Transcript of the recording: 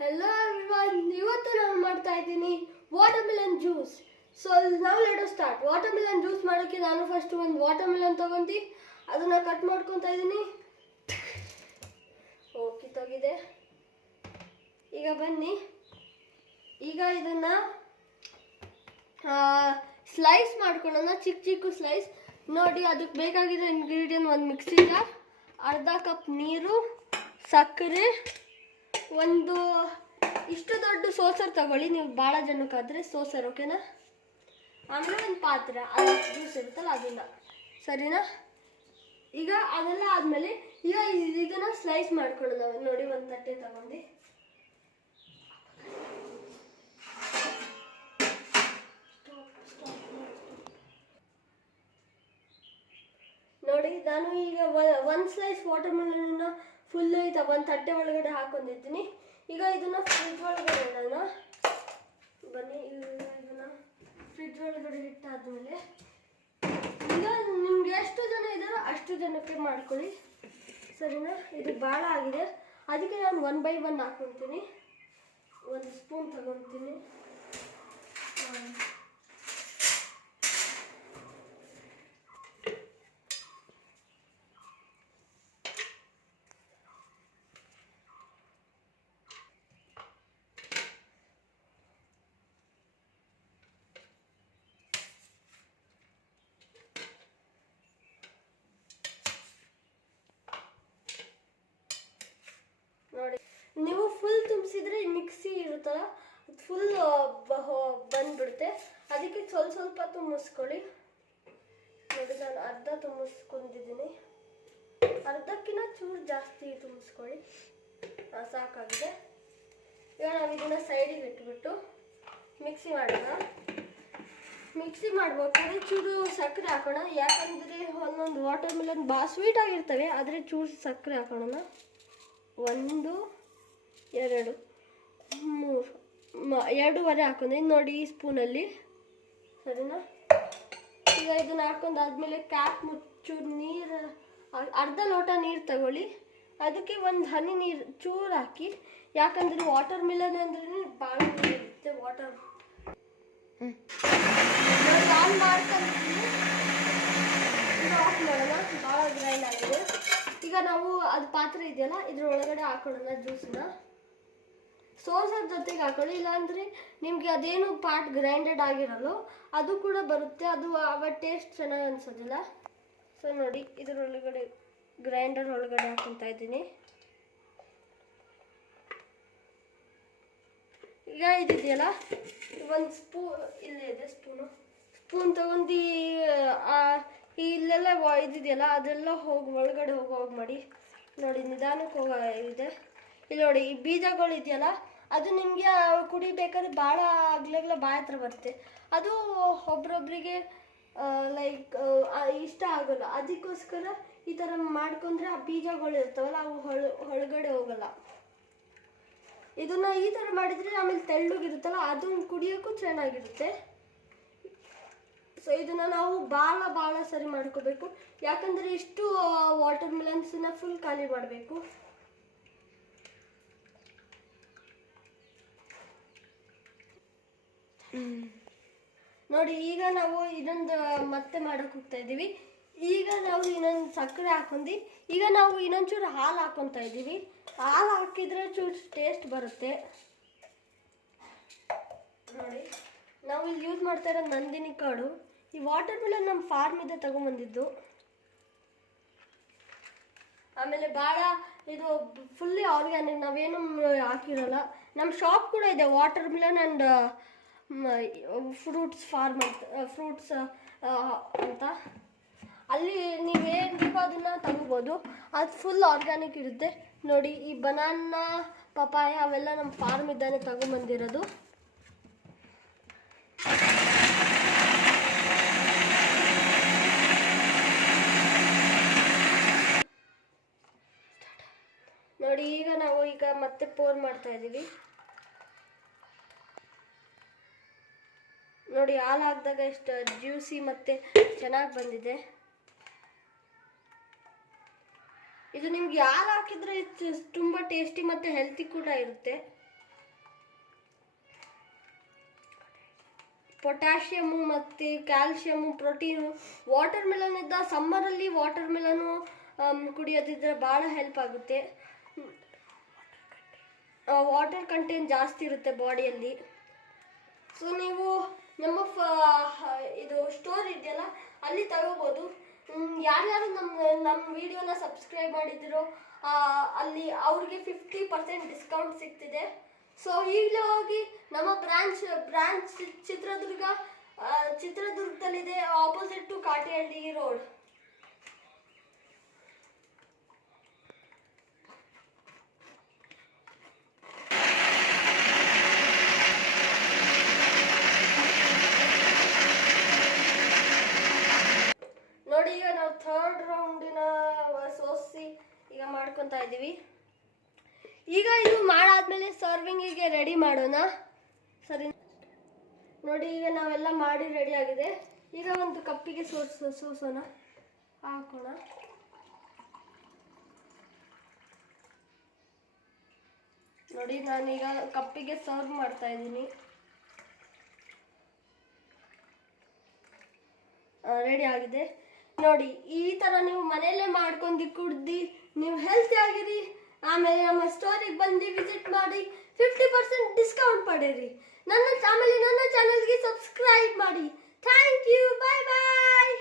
Hello everyone, ಇವತ್ತು ನಾನು ಮಾಡ್ತಾ ಇದ್ದೀನಿ ವಾಟರ್ಮೆಲನ್ ಜ್ಯೂಸ್. ಸೊ ನಾವು let us start. Watermelon juice ಮಾಡೋಕ್ಕೆ ನಾನು ಫಸ್ಟ್ ಒಂದು ವಾಟರ್ಮೆಲನ್ ತಗೊಂಡು ಅದನ್ನು ಕಟ್ ಮಾಡ್ಕೊತಾ ಇದ್ದೀನಿ. ಓಕೆ, ತೆಗಿದೆ. ಈಗ ಬನ್ನಿ, ಈಗ ಇದನ್ನು ಸ್ಲೈಸ್ ಮಾಡ್ಕೊಳ್ಳೋಣ, ಚಿಕ್ಕ ಚಿಕ್ಕ ಸ್ಲೈಸ್. ನೋಡಿ, ಅದಕ್ಕೆ ಬೇಕಾಗಿರೋ ಇಂಗ್ರೀಡಿಯೆಂಟ್ ಒಂದು ಮಿಕ್ಸಿ ಜಾರ್, ಅರ್ಧ ಕಪ್ ನೀರು, ಸಕ್ಕರೆ, ಒಂದು ಇಷ್ಟು ದೊಡ್ಡ ಸೋಸರ್ ತಗೊಳ್ಳಿ, ನೀವು ಭಾಳ ಜನಕ್ಕಾದರೆ ಸೋಸರ್, ಓಕೆನಾ? ಆಮೇಲೆ ಒಂದು ಪಾತ್ರೆ, ಅದು ಜ್ಯೂಸ್ ಇರುತ್ತಲ್ಲ ಅದನ್ನ, ಸರಿನಾ? ಈಗ ಅದೆಲ್ಲ ಆದಮೇಲೆ ಈಗ ಇದನ್ನು ಸ್ಲೈಸ್ ಮಾಡ್ಕೊಳ್ಳೋಣ. ನೋಡಿ, ಒಂದು ತಟ್ಟೆ ತಗೊಂಡು ನೋಡಿ, ನಾನು ಈಗ ಒಂದು ಸ್ಲೈಸ್ ವಾಟರ್ಮೆಲನ್ನ ಫುಲ್ ಒಂದು ತಟ್ಟೆ ಒಳಗಡೆ ಹಾಕೊಂಡಿದ್ದೀನಿ. ಈಗ ಇದನ್ನು ಫ್ರಿಜ್ ಒಳಗಡೆ ಇಡೋಣ. ಬನ್ನಿ, ಇದನ್ನು ಫ್ರಿಜ್ ಒಳಗಡೆ ಇಟ್ಟಾದ್ಮೇಲೆ ಈಗ ನಿಮ್ಗೆ ಎಷ್ಟು ಜನ ಇದ್ದಾರೋ ಅಷ್ಟು ಜನಕ್ಕೆ ಮಾಡ್ಕೊಳ್ಳಿ, ಸರಿನಾ? ಇದು ಭಾಳ ಆಗಿದೆ, ಅದಕ್ಕೆ ನಾನು 1 by 1 ಹಾಕ್ಕೊತೀನಿ. ಒಂದು ಸ್ಪೂನ್ ತಗೊತೀನಿ. ನೋಡಿ, ನೀವು ಫುಲ್ ತುಂಬಿಸಿದ್ರೆ ಮಿಕ್ಸಿ ಇರುತ್ತಲ್ಲ ಅದು ಫುಲ್ ಬಂದ್ಬಿಡುತ್ತೆ, ಅದಕ್ಕೆ ಸ್ವಲ್ಪ ತುಂಬಿಸ್ಕೊಳ್ಳಿ. ನೋಡಿ, ನಾನು ಅರ್ಧ ತುಂಬಿಸ್ಕೊಂಡಿದ್ದೀನಿ, ಅರ್ಧಕ್ಕಿಂತ ಚೂರು ಜಾಸ್ತಿ ತುಂಬಿಸ್ಕೊಳ್ಳಿ. ಸಾಕಾಗಿದೆ. ಈಗ ನಾವು ಇದನ್ನು ಸೈಡಿಗೆ ಇಟ್ಬಿಟ್ಟು ಮಿಕ್ಸಿ ಮಾಡೋಣ. ಮಿಕ್ಸಿ ಮಾಡ್ಬೇಕಾದ್ರೆ ಚೂರು ಸಕ್ಕರೆ ಹಾಕೋಣ, ಯಾಕಂದರೆ ಒಂದೊಂದು ವಾಟರ್ಮೆಲನ್ ಭಾಳ ಸ್ವೀಟ್ ಆಗಿರ್ತವೆ, ಆದರೆ ಚೂರು ಸಕ್ಕರೆ ಹಾಕೋಣ. 1 2 3 2.5 ಹಾಕೊಂಡೆ. ನೋಡಿ, ಈ ಸ್ಪೂನಲ್ಲಿ, ಸರಿನಾ? ಈಗ ಇದನ್ನು ಹಾಕೊಂಡಾದ್ಮೇಲೆ ಕ್ಯಾಪ್ ಮುಚ್ಚೂರು ನೀರು, ಅರ್ಧ ಲೋಟ ನೀರು ತಗೊಳ್ಳಿ, ಅದಕ್ಕೆ ಒಂದು ಹನಿ ನೀರು ಚೂರು ಹಾಕಿ, ಯಾಕಂದರೆ ವಾಟರ್ಮೆಲನ್ ಅಂದ್ರೆ ಭಾಳ ನೀರು ಇರುತ್ತೆ. ವಾಟರ್ ಆನ್ ಮಾಡ್ಕೊಂಡಿದ್ದೀನಿ, ಆಫ್ ಮಾಡೋಣ. ಭಾಳ ಗ್ರೈಂಡ್ ಆಗಿದೆ. ಈಗ ನಾವು ಅದು ಪಾತ್ರೆ ಇದೆಯಲ್ಲ ಇದ್ರ ಒಳಗಡೆ ಹಾಕೊಳ್ಳೋಣ ಜ್ಯೂಸನ್ನ. ಸೋಸರ್ ಜೊತೆಗೆ ಹಾಕೊಳ್ಳಿ, ಇಲ್ಲಾಂದರೆ ನಿಮಗೆ ಅದೇನು ಪಾರ್ಟ್ ಗ್ರೈಂಡೆಡ್ ಆಗಿರಲ್ಲೋ ಅದು ಕೂಡ ಬರುತ್ತೆ, ಅದು ಆವಾಗ ಟೇಸ್ಟ್ ಚೆನ್ನಾಗಿ ಅನ್ಸೋದಿಲ್ಲ. ಸೊ ನೋಡಿ, ಇದರೊಳಗಡೆ ಗ್ರೈಂಡರ್ ಒಳಗಡೆ ಹಾಕೊತಾ ಇದ್ದೀನಿ. ಈಗ ಇದಿದೆಯಲ್ಲ, ಒಂದು ಇಲ್ಲೇ ಇದೆ ಸ್ಪೂನ್ ತಗೊಂಡು ಇಲ್ಲೆಲ್ಲ ಇದಿದೆಯಲ್ಲ ಅದೆಲ್ಲ ಒಳಗಡೆ ಹೋಗಿ ಮಾಡಿ. ನೋಡಿ, ನಿಧಾನಕ್ಕೆ ಇದೆ. ಇಲ್ಲಿ ನೋಡಿ, ಈ ಬೀಜಗಳು ಇದೆಯಲ್ಲ ಅದು ನಿಮಗೆ ಕುಡಿಬೇಕಾದ್ರೆ ಭಾಳ ಆಗ್ಲಾಗ್ಲ ಬಾಯಿ ಹತ್ರ ಬರುತ್ತೆ, ಅದು ಒಬ್ರೊಬ್ರಿಗೆ ಲೈಕ್ ಇಷ್ಟ ಆಗೋಲ್ಲ. ಅದಕ್ಕೋಸ್ಕರ ಈ ಥರ ಮಾಡ್ಕೊಂಡ್ರೆ ಆ ಬೀಜಗಳು ಇರ್ತಾವಲ್ಲ ಅವು ಒಳಗಡೆ ಹೋಗಲ್ಲ. ಇದನ್ನು ಈ ಥರ ಮಾಡಿದರೆ ಆಮೇಲೆ ತೆಳ್ಳಗಿರುತ್ತಲ್ಲ ಅದನ್ನು ಕುಡಿಯೋಕ್ಕೂ ಚೆನ್ನಾಗಿರುತ್ತೆ. ಸೊ ಇದನ್ನು ನಾವು ಭಾಳ ಸರಿ ಮಾಡ್ಕೋಬೇಕು, ಯಾಕಂದರೆ ಇಷ್ಟು ವಾಟರ್ಮೆಲನ್ಸನ್ನ ಫುಲ್ ಖಾಲಿ ಮಾಡಬೇಕು. ನೋಡಿ, ಈಗ ನಾವು ಇನ್ನೊಂದು ಮತ್ತೆ ಮಾಡೋಕೆ ಹೋಗ್ತಾ ಇದ್ದೀವಿ. ಈಗ ನಾವು ಇನ್ನೊಂದು ಸಕ್ಕರೆ ಹಾಕೊಂಡು, ಈಗ ನಾವು ಇನ್ನೊಂಚೂರು ಹಾಲು ಹಾಕ್ಕೊತಾ ಇದ್ದೀವಿ. ಹಾಲು ಹಾಕಿದರೆ ಚೂರು ಟೇಸ್ಟ್ ಬರುತ್ತೆ. ನೋಡಿ, ನಾವು ಇಲ್ಲಿ ಯೂಸ್ ಮಾಡ್ತಾ ಇರೋದು ನಂದಿನಿ ಕಾಳು. ಈ ವಾಟರ್ಮೆಲನ್ ನಮ್ಮ ಫಾರ್ಮಿಂದ ತಗೊಂಬಂದಿದ್ದು. ಆಮೇಲೆ ಭಾಳ ಇದು ಫುಲ್ಲಿ ಆರ್ಗ್ಯಾನಿಕ್, ನಾವೇನು ಹಾಕಿರಲ್ಲ. ನಮ್ಮ ಶಾಪ್ ಕೂಡ ಇದೆ, ವಾಟರ್ಮೆಲನ್ ಆ್ಯಂಡ್ ಫ್ರೂಟ್ಸ್ ಫಾರ್ಮ್ ಅಂತ. ಅಲ್ಲಿ ನೀವೇನು ಬೇಕೋ ಅದನ್ನು ತಗೋಬೋದು, ಅದು ಫುಲ್ ಆರ್ಗ್ಯಾನಿಕ್ ಇರುತ್ತೆ. ನೋಡಿ, ಈ ಬನಾನಾ, ಪಪಾಯ ಅವೆಲ್ಲ ನಮ್ಮ ಫಾರ್ಮ್ ಇದ್ದಾನೆ ತಗೊಂಬಂದಿರೋದು. ನೋಡಿ, ಈಗ ನಾವು ಮತ್ತೆ ಪೋರ್ ಮಾಡ್ತಾ ಇದ್ದೀವಿ. ನೋಡಿ, ಹಾಲು ಹಾಕಿದಾಗ ಎಷ್ಟು ಜ್ಯೂಸಿ ಮತ್ತು ಚೆನ್ನಾಗಿ ಬಂದಿದೆ. ಇದು ನಿಮ್ಗೆ ಯಾರು ಹಾಕಿದ್ರೆ ತುಂಬ ಟೇಸ್ಟಿ ಮತ್ತು ಹೆಲ್ತಿ ಕೂಡ ಇರುತ್ತೆ. ಪೊಟ್ಯಾಷಿಯಮು ಮತ್ತು ಕ್ಯಾಲ್ಶಿಯಮು, ಪ್ರೋಟೀನು. ವಾಟರ್ ಮೆಲನ್ ಇದ್ದ ಸಮ್ಮರಲ್ಲಿ ವಾಟರ್ ಮೆಲನು ಕುಡಿಯೋದಿದ್ರೆ ಭಾಳ ಹೆಲ್ಪ್ ಆಗುತ್ತೆ. ವಾಟರ್ ಕಂಟೆಂಟ್ ಜಾಸ್ತಿ ಇರುತ್ತೆ ಬಾಡಿಯಲ್ಲಿ. ಸೊ ನೀವು ನಮ್ಮ ಇದು ಸ್ಟೋರ್ ಇದೆಯಲ್ಲ ಅಲ್ಲಿ ತಗೋಬೋದು. ಯಾರ್ಯಾರು ನಮ್ಮ ವಿಡಿಯೋನ ಸಬ್ಸ್ಕ್ರೈಬ್ ಮಾಡಿದ್ದೀರೋ ಅಲ್ಲಿ ಅವ್ರಿಗೆ 50% ಡಿಸ್ಕೌಂಟ್ ಸಿಗ್ತಿದೆ. ಸೊ ಈಗಲೇ ಹೋಗಿ ನಮ್ಮ ಬ್ರಾಂಚ್ ಚಿತ್ರದುರ್ಗದಲ್ಲಿದೆ, ಆಪೋಸಿಟ್ ಟು ಕಾಟೇಹಳ್ಳಿ ರೋಡ್. ನೋಡಿ, ಈಗ ನಾವು 3rd ರೌಂಡಿನ ಸೋಸಿ ಈಗ ಮಾಡ್ಕೊತಾ ಇದ್ದೀವಿ. ಈಗ ಇದು ಮಾಡಾದ್ಮೇಲೆ ಸರ್ವಿಂಗಿಗೆ ರೆಡಿ ಮಾಡೋಣ. ಸರಿ ನೋಡಿ, ಈಗ ನಾವೆಲ್ಲ ಮಾಡಿ ರೆಡಿ ಆಗಿದೆ. ಈಗ ಒಂದು ಕಪ್ಪಿಗೆ ಸೋಸೋಣ, ಹಾಕೋಣ. ನೋಡಿ, ನಾನೀಗ ಕಪ್ಪಿಗೆ ಸರ್ವ್ ಮಾಡ್ತಾ ಇದ್ದೀನಿ. ರೆಡಿ ಆಗಿದೆ ನೋಡಿ. ಈ ಥರ ನೀವು ಮನೆಯಲ್ಲೇ ಮಾಡ್ಕೊಂಡು ಕುಡ್ದು ನೀವು ಹೆಲ್ತಿ ಆಗಿರಿ. ಆಮೇಲೆ ನಮ್ಮ ಸ್ಟೋರಿಗೆ ಬಂದು ವಿಸಿಟ್ ಮಾಡಿ 50% ಡಿಸ್ಕೌಂಟ್ ಪಡೀರಿ. ನನ್ನ ಚಾನಲ್ಗೆ ಸಬ್ಸ್ಕ್ರೈಬ್ ಮಾಡಿ. Thank you. Bye bye.